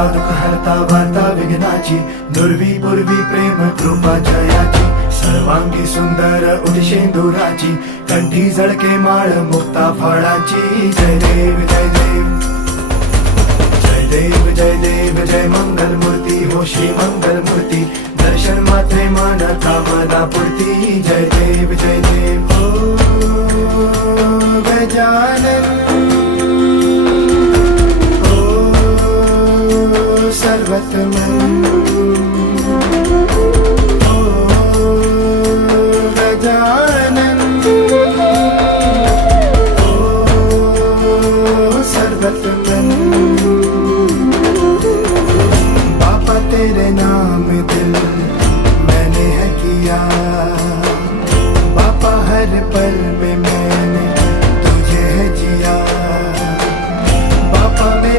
हरता दुःख हरता वार्ता विघ्नाची, दुर्वी पूर्वी प्रेम कृपा जयाची, सर्वांगी सुंदर उदिशेंदुराची, कंठी झळके माळ मुक्ता फळाची. जय देव जय देव जय देव जय देव जय मंगल मूर्ती हो श्री मंगल मूर्ती, दर्शन मात्रे मन कामना पूर्ती. जय देव जय देव हो गजानन हो सर्वतमन.